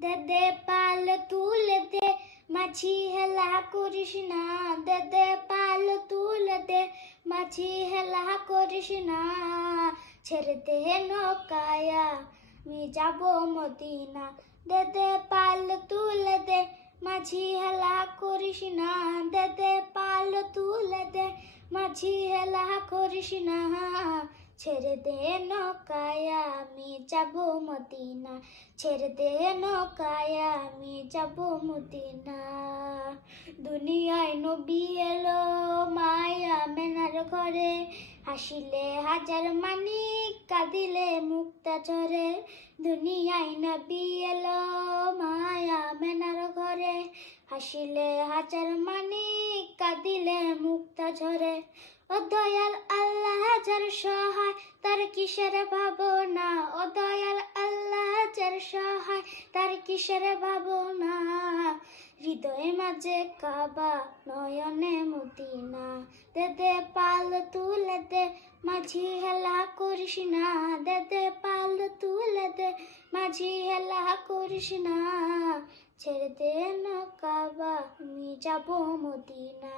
দে দে পাল তুলে দে, মাঝি হেলা করিস না। দে দে পাল তুলে দে, মাঝি হেলা করিস না। ছেড়ে দে নৌকায় আমি যাব মদিনা। দে দে পাল তুলে দে, মাঝি হেলা করিস না। দে দে পাল তুলে দে, মাঝি হেলা করিস না। ছেড়ে দে নৌকায় আমি যাব মদিনা। ছেড়ে দে নৌকায় আমি যাব মদিনা। দুনিয়ায় নবী এলো মায়া মেনার ঘরে, হাসিলে হাজার মানিক কাঁদিলে মুক্তা ঝরে। দুনিয়ায় নবী এলো মায়া মেনার ঘরে, হাসিলে হাজার মানিক কাঁদিলে মুক্তা ঝরে। ও দয়াল আল্লাহ যার সহায় তার কিসের ভাবনা। ও দয়াল আল্লাহ যার সহায় তার কিসের ভাবনা। হৃদয়ে মাঝে কাবা নয়নে মদিনা। দে দে পাল তুলে দে, মাঝি হেলা করিস না। দে দে পাল তুলে দে, মাঝি হেলা করিস না। ছেড়ে দে নৌকা আমি যাব মদিনা।